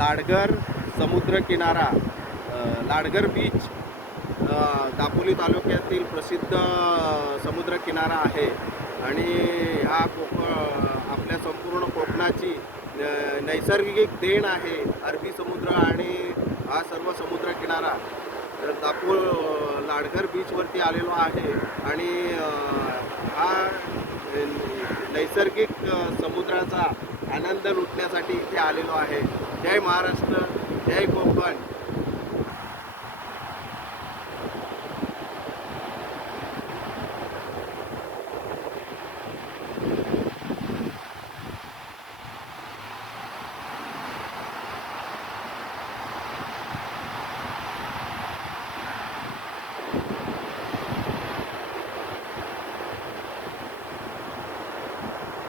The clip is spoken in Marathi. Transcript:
लाडघर समुद्रकिनारा लाडघर बीच दापोली तालुक्यातील प्रसिद्ध समुद्रकिनारा आहे आणि हा आपल्या संपूर्ण कोकणाची नैसर्गिक देण आहे. अरबी समुद्र आणि हा सर्व समुद्रकिनारा लाडघर बीचवरती आलेलो आहे आणि हा नैसर्गिक समुद्राचा आनंद लुटण्यासाठी इथे आलेलो आहे. जय महाराष्ट्र, जय कोकण.